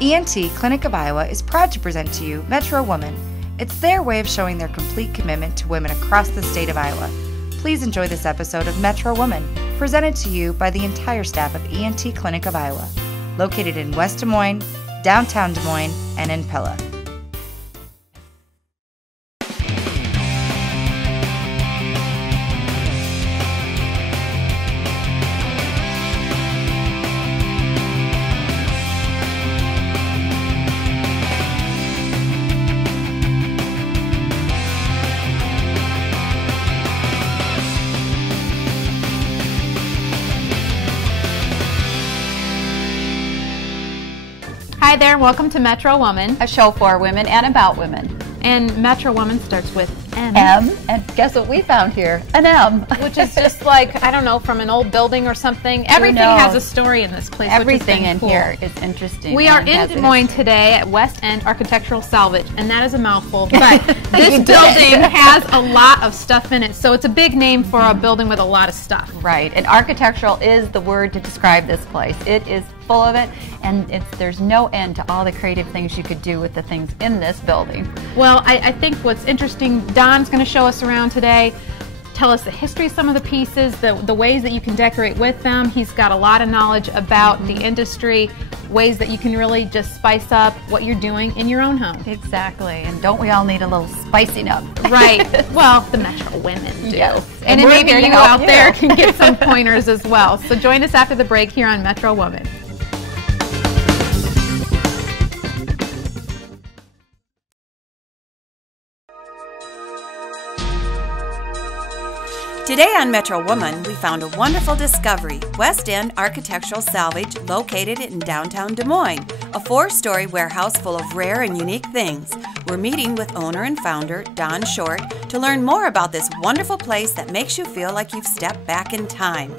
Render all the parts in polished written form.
ENT Clinic of Iowa is proud to present to you Metro Woman. It's their way of showing their complete commitment to women across the state of Iowa. Please enjoy this episode of Metro Woman, presented to you by the entire staff of ENT Clinic of Iowa, located in West Des Moines, downtown Des Moines, and in Pella. Hi there, welcome to Metro Woman, a show for women and about women. And Metro Woman starts with M. M, and guess what we found here? An M. Which is just like, I don't know, from an old building or something. Everything has a story in this place. Everything in here is interesting. We are in Des Moines today at West End Architectural Salvage, and that is a mouthful, but this building has a lot of stuff in it, so it's a big name for a building with a lot of stuff. Right, and architectural is the word to describe this place. It is full of it, and there's no end to all the creative things you could do with the things in this building. Well, I think what's interesting, Don's going to show us around today, tell us the history of some of the pieces, the ways that you can decorate with them. He's got a lot of knowledge about the industry, ways that you can really just spice up what you're doing in your own home. Exactly, and don't we all need a little spicing up? Right, well, the Metro women do. Yes. And maybe you out there can get some pointers as well. So join us after the break here on Metro Woman. Today on Metro Woman, we found a wonderful discovery, West End Architectural Salvage, located in downtown Des Moines, a 4-story warehouse full of rare and unique things. We're meeting with owner and founder, Don Short, to learn more about this wonderful place that makes you feel like you've stepped back in time.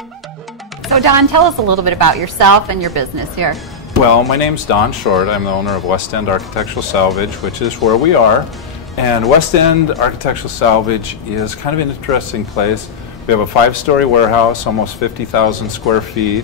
So Don, tell us a little bit about yourself and your business here. Well, my name's Don Short. I'm the owner of West End Architectural Salvage, which is where we are. And West End Architectural Salvage is kind of an interesting place. We have a 5-story warehouse, almost 50,000 square feet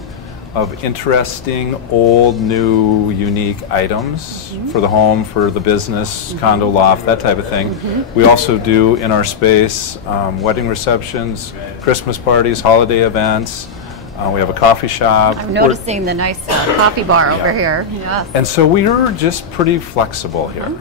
of interesting, old, new, unique items for the home, for the business, condo, loft, that type of thing. We also do in our space wedding receptions, Christmas parties, holiday events. We have a coffee shop. I'm noticing the nice coffee bar over here. Yes. And so we are just pretty flexible here.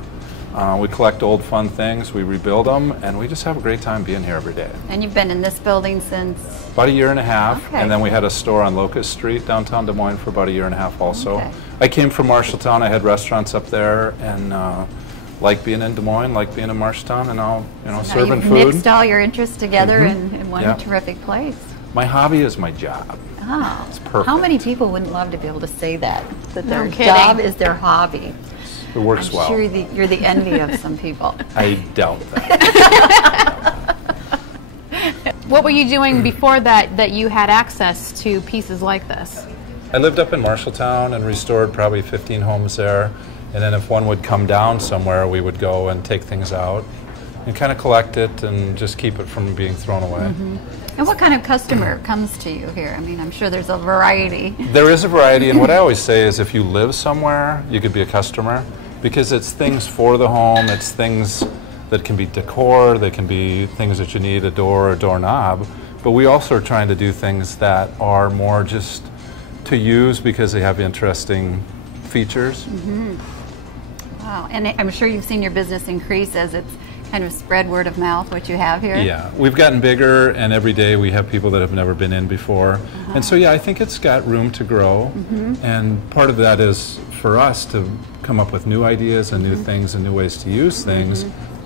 We collect old fun things, we rebuild them, and we just have a great time being here every day. And you've been in this building since? About 1.5 years, okay. And then we had a store on Locust Street, downtown Des Moines, for about 1.5 years also. Okay. I came from Marshalltown, I had restaurants up there, and like being in Des Moines, like being in Marshalltown, and all, serving food. You've mixed all your interests together in one terrific place. My hobby is my job. Oh, it's perfect. How many people wouldn't love to be able to say that their No kidding. job is their hobby? It works well. I'm sure you're the envy of some people. I doubt that. What were you doing before that you had access to pieces like this? I lived up in Marshalltown and restored probably 15 homes there. And then if one would come down somewhere, we would go and take things out and kind of collect it and just keep it from being thrown away. And what kind of customer comes to you here? I mean, I'm sure there's a variety. There is a variety, and what I always say is if you live somewhere, you could be a customer, because it's things for the home, it's things that can be decor, they can be things that you need, a door or doorknob, but we also are trying to do things that are more just to use because they have interesting features. Wow, and I'm sure you've seen your business increase as it's kind of spread word of mouth, what you have here. Yeah, we've gotten bigger, and every day we have people that have never been in before. And so, yeah, I think it's got room to grow. And part of that is for us to come up with new ideas and new things and new ways to use things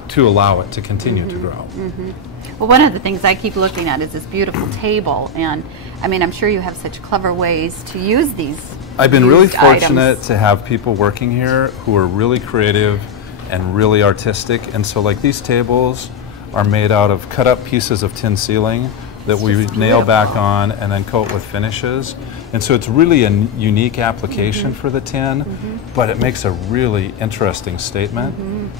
to allow it to continue to grow. Well, one of the things I keep looking at is this beautiful table, and I mean, I'm sure you have such clever ways to use these. I've been really fortunate items. to have people working here who are really creative and really artistic, and so like these tables are made out of cut up pieces of tin ceiling that we nail back on and then coat with finishes. And so it's really a unique application for the tin, but it makes a really interesting statement.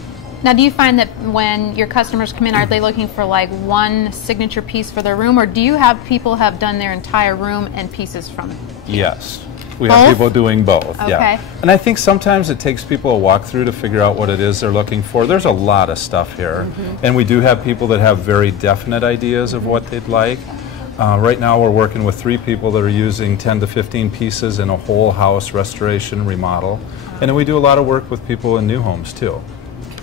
Now, do you find that when your customers come in, are they looking for like one signature piece for their room, or do you have people have done their entire room and pieces from it? Yes. We have Both? people doing both, Okay. yeah. And I think sometimes it takes people a walkthrough to figure out what it is they're looking for. There's a lot of stuff here. And we do have people that have very definite ideas of what they'd like. Right now we're working with 3 people that are using 10 to 15 pieces in a whole house restoration remodel. And then we do a lot of work with people in new homes too.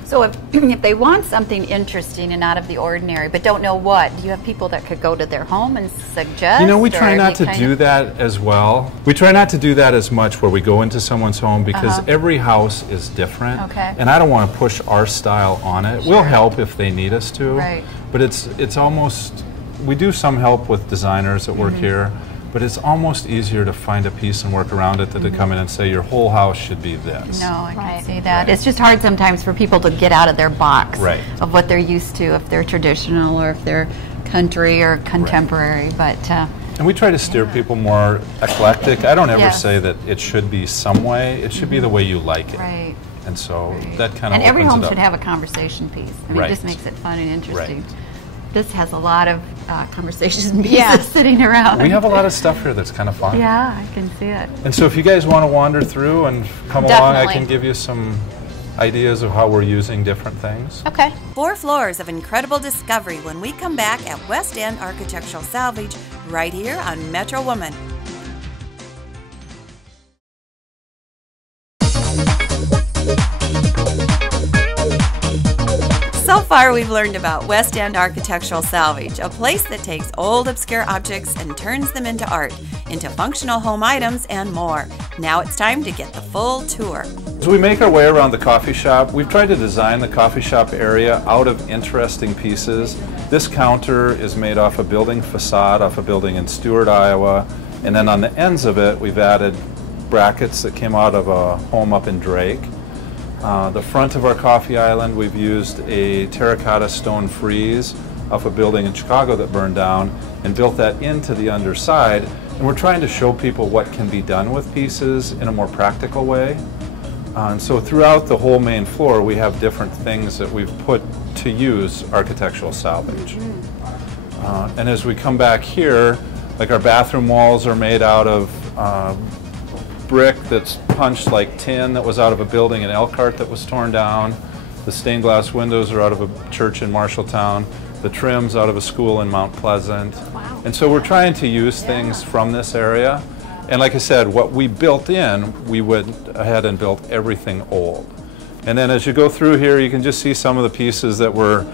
So if they want something interesting and out of the ordinary, but don't know what, do you have people that could go to their home and suggest? You know, we or try not you to kind do of- that as well. We try not to do that as much where we go into someone's home because every house is different. Okay. And I don't want to push our style on it. We'll help if they need us to. Right. But it's almost, we do some help with designers that work here, but it's almost easier to find a piece and work around it than to come in and say your whole house should be this. No, I can Right. see that. It's just hard sometimes for people to get out of their box Right. of what they're used to, if they're traditional or if they're country or contemporary. But And we try to steer people more eclectic. I don't ever Yes. say that it should be some way. It should be the way you like it. right. And so Right. that kind of And every opens home it up. should have a conversation piece. I mean, it just Right. makes it fun and interesting. Right. This has a lot of conversation pieces Yeah. sitting around. We have a lot of stuff here that's kind of fun. Yeah, I can see it. And so if you guys want to wander through and come along, I Definitely. can give you some ideas of how we're using different things. Okay. 4 floors of incredible discovery when we come back at West End Architectural Salvage right here on Metro Woman. So far, we've learned about West End Architectural Salvage, a place that takes old, obscure objects and turns them into art, into functional home items, and more. Now it's time to get the full tour. As we make our way around the coffee shop, we've tried to design the coffee shop area out of interesting pieces. This counter is made off a building facade, off a building in Stewart, Iowa, and then on the ends of it, we've added brackets that came out of a home up in Drake. The front of our coffee island, we've used a terracotta stone frieze off a building in Chicago that burned down and built that into the underside. And we're trying to show people what can be done with pieces in a more practical way. And so throughout the whole main floor, we have different things that we've put to use architectural salvage. And as we come back here, like our bathroom walls are made out of brick that's punched like tin that was out of a building in Elkhart that was torn down. The stained glass windows are out of a church in Marshalltown. The trim's out of a school in Mount Pleasant. Wow. And so we're trying to use things from this area. And like I said, what we built in, we went ahead and built everything old. And then as you go through here, you can just see some of the pieces that were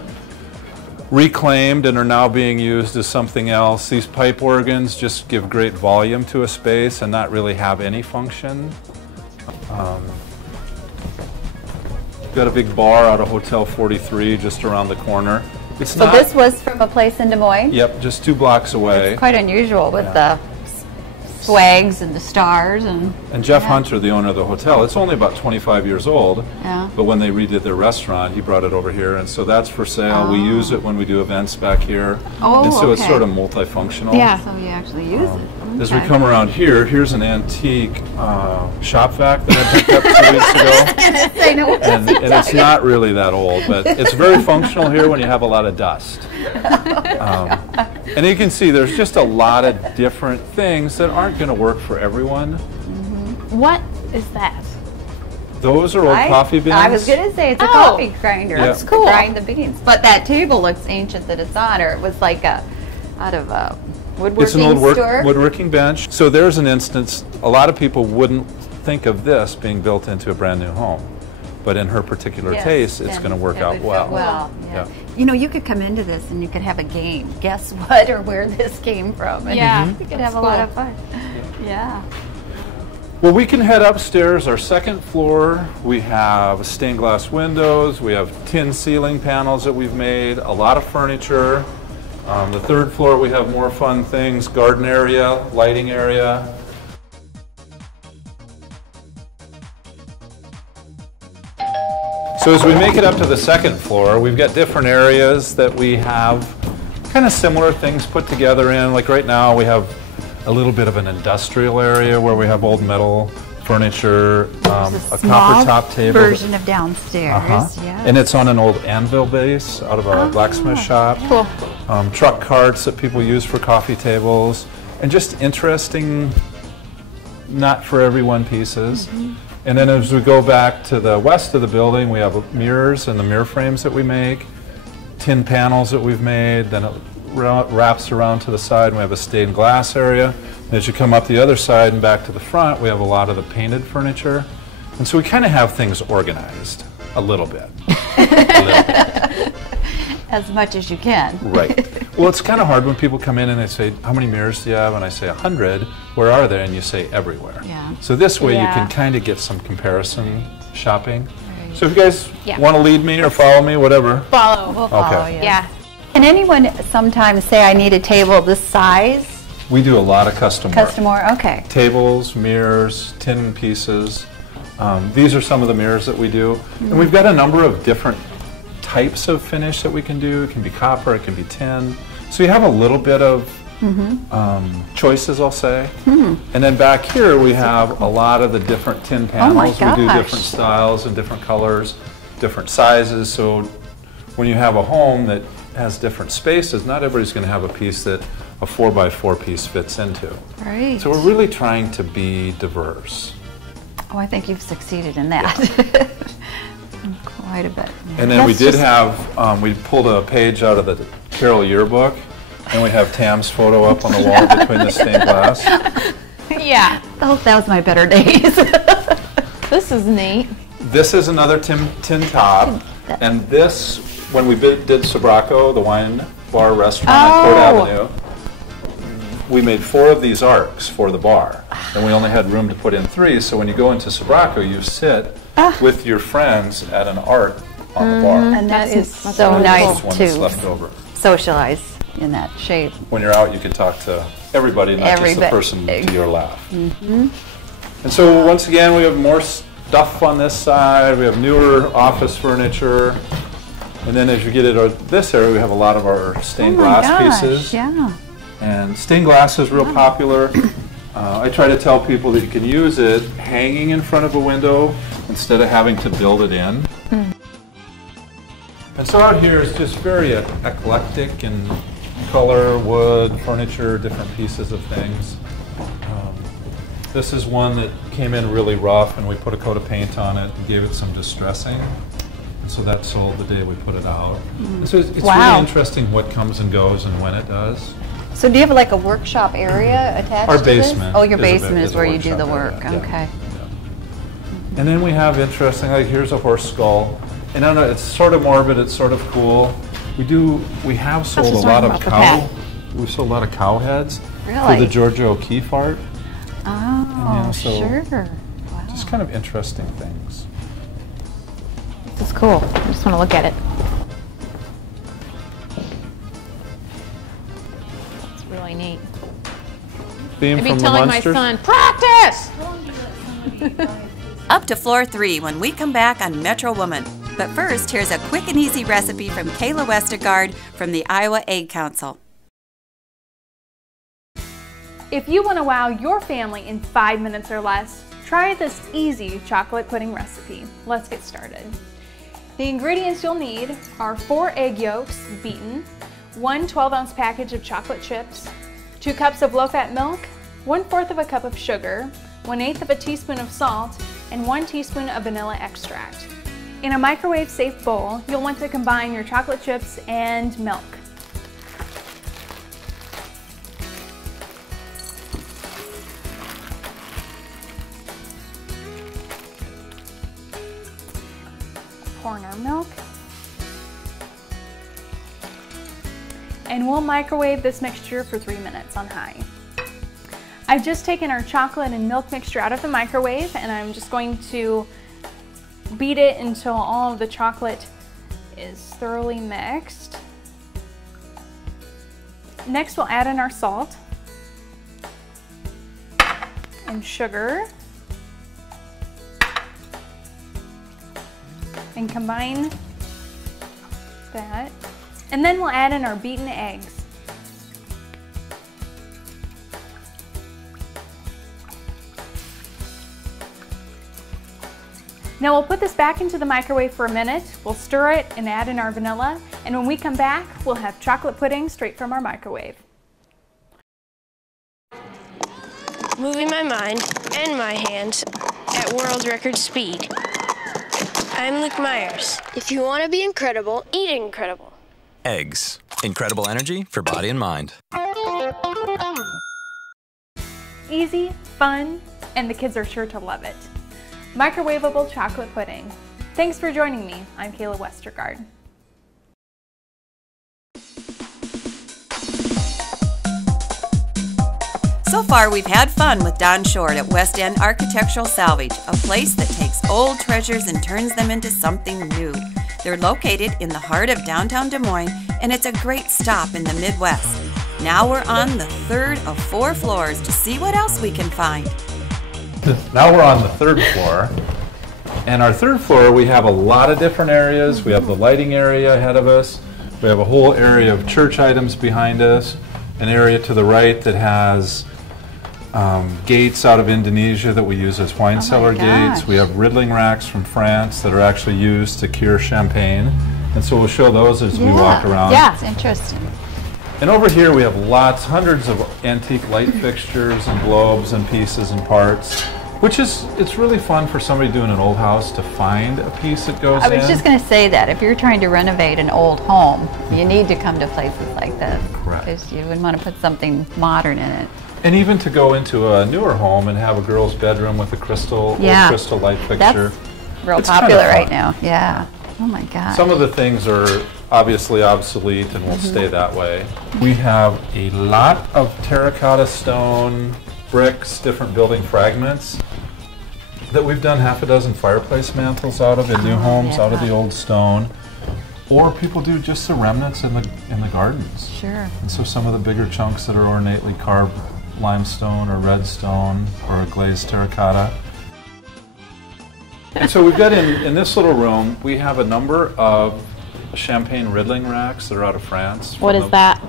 reclaimed and are now being used as something else. These pipe organs just give great volume to a space and not really have any function. Got a big bar out of Hotel 43 just around the corner. It's So not, this was from a place in Des Moines? Yep, just 2 blocks away. Quite unusual with the swags and the stars and And Jeff Hunter, the owner of the hotel, it's only about 25 years old, Yeah. but when they redid their restaurant, he brought it over here, and so that's for sale. We use it when we do events back here, Oh, and so it's okay. sort of multifunctional. Yeah. so you actually use it. As we Okay. come around here, here's an antique shop vac that I picked up 2 weeks ago, I know. and it's not really that old, but it's very functional here when you have a lot of dust. And you can see there's just a lot of different things that aren't going to work for everyone. What is that? Those are old coffee beans. I was going to say it's a Oh. coffee grinder. Yeah. It's cool. To grind the beans. But that table looks ancient that it's on, or it was like out of a woodworking It's an old store. woodworking bench. So there's an instance, a lot of people wouldn't think of this being built into a brand new home. But in her particular Yes, taste, it's then going to work it out would fit well. well, yeah. Yeah. You know, you could come into this and you could have a game. Guess what or where this came from. And Yeah, you could that's have a lot cool. of fun. Yeah. Well, we can head upstairs, our second floor. We have stained glass windows. We have tin ceiling panels that we've made, a lot of furniture. The third floor, we have more fun things, garden area, lighting area. So as we make it up to the second floor, we've got different areas that we have kind of similar things put together in. Like right now, we have a little bit of an industrial area where we have old metal furniture, a copper top table. version of downstairs. Uh-huh. Yeah. And it's on an old anvil base out of a blacksmith shop. Cool. Truck carts that people use for coffee tables, and just interesting not for everyone pieces. And then as we go back to the west of the building, we have mirrors and the mirror frames that we make, tin panels that we've made, then it wraps around to the side and we have a stained glass area. And as you come up the other side and back to the front, we have a lot of the painted furniture. And so we kind of have things organized a little bit. As much as you can. Right. Well, it's kind of hard when people come in and they say, how many mirrors do you have? And I say 100. Where are they? And you say everywhere. Yeah. So this way you Yeah. can kind of get some comparison shopping. So if you guys Yeah. want to lead me or follow me, whatever. Follow. We'll follow Okay. you. Yeah. Can anyone sometimes say, I need a table this size? We do a lot of custom work. Custom or okay. Tables, mirrors, tin pieces. These are some of the mirrors that we do. And we've got a number of different types of finish that we can do. It can be copper, it can be tin. So you have a little bit of choices, I'll say. And then back here we have a lot of the different tin panels. my We do gosh. different styles and different colors, different sizes. So when you have a home that has different spaces, not everybody's going to have a piece that a 4x4 piece fits into. Right. So we're really trying to be diverse. Oh, I think you've succeeded in that. Quite a bit. And then we That's did just- have, we pulled a page out of the Carroll yearbook, and we have Tam's photo up on the wall between the stained glass. Yeah. Oh, that was my better days. This is neat. This is another tin top, and this, when we did Sobraco, the wine bar restaurant on Court Avenue, we made 4 of these arcs for the bar, and we only had room to put in 3, so when you go into Sobraco, you sit with your friends at an arc on the bar. And that is That's so really nice This one that's to left over. socialize in that shape. When you're out, you can talk to everybody, not just the Everybody. person to your left. And so once again, we have more stuff on this side. We have newer office furniture. And then as you get into this area, we have a lot of our stained glass pieces. Yeah. And stained glass is real popular. I try to tell people that you can use it hanging in front of a window instead of having to build it in. And so out here is just very eclectic in color, wood, furniture, different pieces of things. This is one that came in really rough and we put a coat of paint on it and gave it some distressing. And so that sold the day we put it out. And so it's Wow. really interesting what comes and goes and when it does. So do you have like a workshop area attached Our to this? basement. Oh, your is a bit- basement is a where you do workshop the work. area, yeah. Okay. Yeah. And then we have interesting, like here's a horse skull. And I don't know, it's sort of morbid, it's sort of cool. We have sold a just lot talking of about the cow. pet. We've sold a lot of cow heads for Really? the Georgia O'Keeffe art. Oh, Yeah, so- sure. Wow. Just kind of interesting things. This is cool. I just want to look at it. It's really neat. Theme I'd be from the telling my Munsters. son, practice! Up to floor 3 when we come back on Metro Woman. But first, here's a quick and easy recipe from Kayla Westergaard from the Iowa Egg Council. If you want to wow your family in 5 minutes or less, try this easy chocolate pudding recipe. Let's get started. The ingredients you'll need are 4 egg yolks beaten, 1 12-ounce package of chocolate chips, 2 cups of low-fat milk, 1/4 of a cup of sugar, 1/8 of a teaspoon of salt, and 1 teaspoon of vanilla extract. In a microwave-safe bowl, you'll want to combine your chocolate chips and milk. Pour in our milk. And we'll microwave this mixture for 3 minutes on high. I've just taken our chocolate and milk mixture out of the microwave and I'm just going to beat it until all of the chocolate is thoroughly mixed. Next we'll add in our salt and sugar and combine that. And then we'll add in our beaten eggs. Now we'll put this back into the microwave for a minute, we'll stir it and add in our vanilla, and when we come back, we'll have chocolate pudding straight from our microwave. Moving my mind. and my hands at world record speed. I'm Luke Myers. If you want to be incredible, eat incredible. Eggs. Incredible energy for body and mind. Easy, fun, and the kids are sure to love it. Microwavable chocolate pudding. Thanks for joining me. I'm Kayla Westergaard. So far, we've had fun with Don Short at West End Architectural Salvage, a place that takes old treasures and turns them into something new. They're located in the heart of downtown Des Moines, and it's a great stop in the Midwest. Now we're on the third of 4 floors to see what else we can find. Now we're on the 3rd floor. And our 3rd floor, we have a lot of different areas. We have the lighting area ahead of us. We have a whole area of church items behind us. An area to the right that has gates out of Indonesia that we use as wine cellar gates. We have riddling racks from France that are actually used to cure champagne. And so we'll show those as we walk around. Yeah, it's interesting. And over here we have hundreds of antique light fixtures and globes and pieces and parts, which is, it's really fun for somebody doing an old house to find a piece that goes in. I was just going to say that if you're trying to renovate an old home, you need to come to places like this. Correct. Because you wouldn't want to put something modern in it. And even to go into a newer home and have a girl's bedroom with a crystal light fixture. That's real popular right now. Yeah. Oh my God. Some of the things are obviously obsolete and will stay that way. We have a lot of terracotta stone, bricks, different building fragments that we've done half a dozen fireplace mantles out of in new homes, out of the old stone. Or people do just the remnants in the gardens. Sure. And so some of the bigger chunks that are ornately carved limestone or red stone or a glazed terracotta. And so we've got in this little room, we have a number of champagne riddling racks that are out of France. What is that?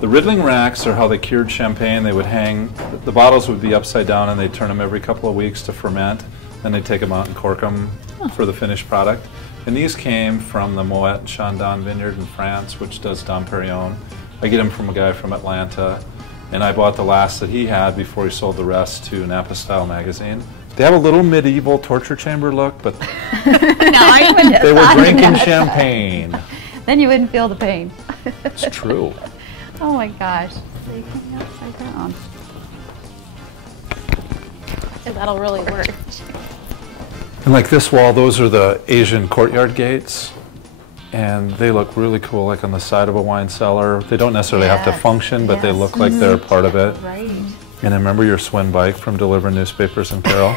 The riddling racks are how they cured champagne. They would hang, the bottles would be upside down and they'd turn them every couple of weeks to ferment. Then they'd take them out and cork them for the finished product. And these came from the Moet and Chandon vineyard in France, which does Dom Perignon. I get them from a guy from Atlanta. And I bought the last that he had before he sold the rest to Napa Style magazine. They have a little medieval torture chamber look, but they were drinking champagne. Then you wouldn't feel the pain. It's true. Oh my gosh. So you can go upside down. That'll really work. And like this wall, those are the Asian courtyard gates. And they look really cool, like on the side of a wine cellar. They don't necessarily have to function, but they look like they're part of it. Right. And I remember your Swin bike from delivering newspapers in Carroll.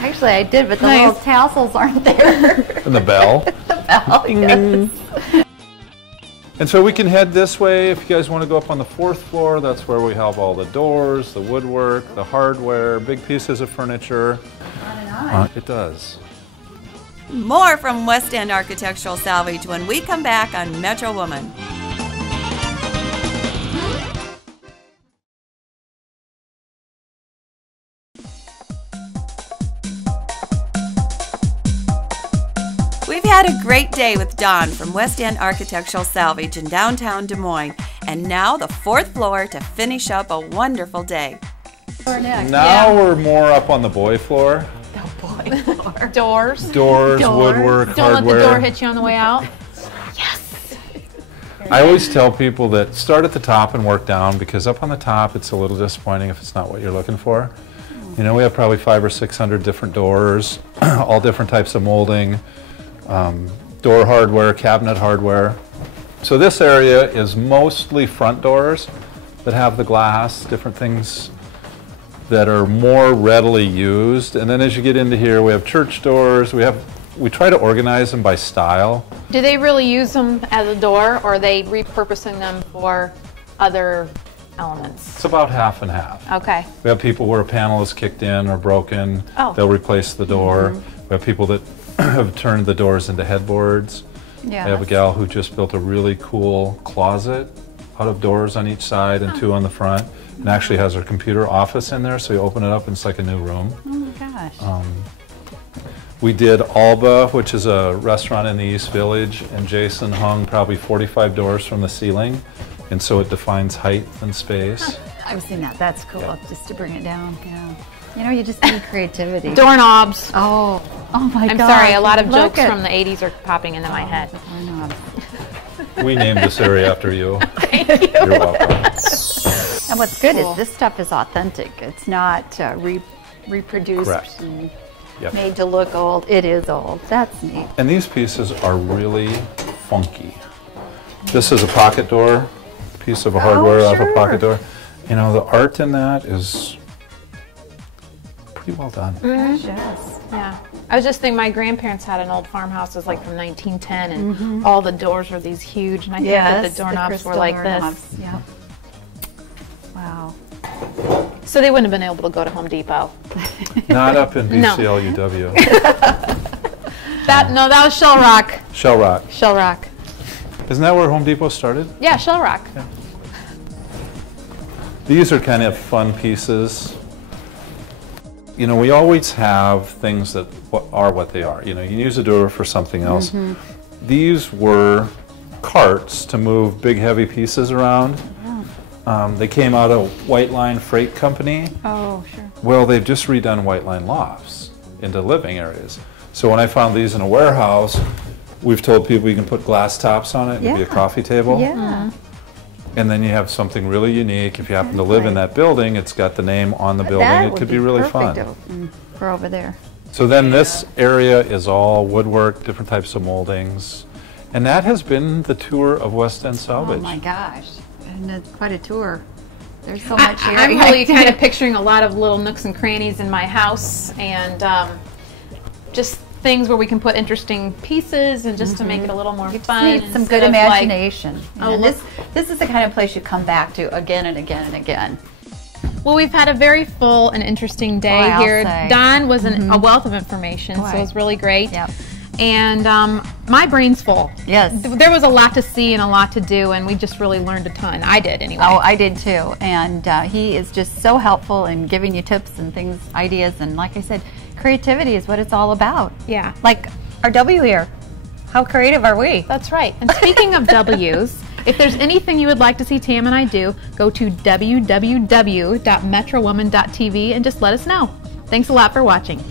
Actually, I did, but the little tassels aren't there. And the bell. The bell, yes. And so we can head this way. If you guys want to go up on the 4th floor, that's where we have all the doors, the woodwork, the hardware, big pieces of furniture. It does. More from West End Architectural Salvage when we come back on Metro Woman. We've had a great day with Don from West End Architectural Salvage in downtown Des Moines, and now the 4th floor to finish up a wonderful day. Now we're more up on the boy floor. Doors. Doors, woodwork, Don't hardware. let the door hit you on the way out. I always tell people that start at the top and work down, because up on the top it's a little disappointing if it's not what you're looking for. You know, we have probably 500 or 600 different doors, all different types of molding, door hardware, cabinet hardware. So this area is mostly front doors that have the glass, different things that are more readily used. And then as you get into here, we have church doors. We try to organize them by style. Do they really use them as a door, or are they repurposing them for other elements? It's about half and half. Okay. We have people where a panel is kicked in or broken. They'll replace the door. We have people that have turned the doors into headboards. Yeah. I have a gal who just built a really cool closet out of doors on each side and 2 on the front, and actually has her computer office in there, so you open it up and it's like a new room. Oh my gosh. We did Alba, which is a restaurant in the East Village, and Jason hung probably 45 doors from the ceiling, and so it defines height and space. I've seen that. That's cool. Just to bring it down. Yeah. You know, you just need creativity. Doorknobs. Oh my God. I'm sorry, a lot of Look jokes from the 80s are popping into my head. Doorknobs. We named this area after you. Thank you. You're welcome. And what's good is this stuff is authentic. It's not reproduced Correct. and Yep. made to look old. It is old. That's neat. And these pieces are really funky. This is a pocket door, piece of hardware off a pocket door. You know, the art in that is pretty well done. Gosh, yes. Yeah. I was just thinking my grandparents had an old farmhouse, it was like from 1910, and all the doors were these huge, and I think that the doorknobs were like this. Yeah. Wow. So they wouldn't have been able to go to Home Depot. Not up in No. BCLUW. That was Shell Rock. Shell Rock. Shell Rock. Isn't that where Home Depot started? Yeah, Shell Rock. These are kind of fun pieces. You know, we always have things that are what they are. You know, you use a door for something else. These were carts to move big, heavy pieces around. They came out of White Line Freight Company. Oh, sure. Well, they've just redone White Line lofts into living areas. So when I found these in a warehouse, we've told people you can put glass tops on it. It could be a coffee table. Yeah. And then you have something really unique. If you happen to live in that building, it's got the name on the building. That It would could be really perfect fun. for over there. So then this area is all woodwork, different types of moldings. And that has been the tour of West End Salvage. Oh my gosh. And it's quite a tour. There's so much here. I'm really kind of picturing a lot of little nooks and crannies in my house, and just things where we can put interesting pieces, and just to make it a little more fun. Some good instead of, like, imagination. oh, And look. this is the kind of place you come back to again and again and again. Well, we've had a very full and interesting day I'll here. say. Don was a wealth of information, so it was really great. Yep. And my brain's full. Yes. There was a lot to see and a lot to do, and we just really learned a ton. I did, anyway. Oh, I did too. And he is just so helpful in giving you tips and things, ideas. And like I said, creativity is what it's all about. Yeah. Like our W here. How creative are we? That's right. And speaking of W's, if there's anything you would like to see Tam and I do, go to www.metrowoman.tv and just let us know. Thanks a lot for watching.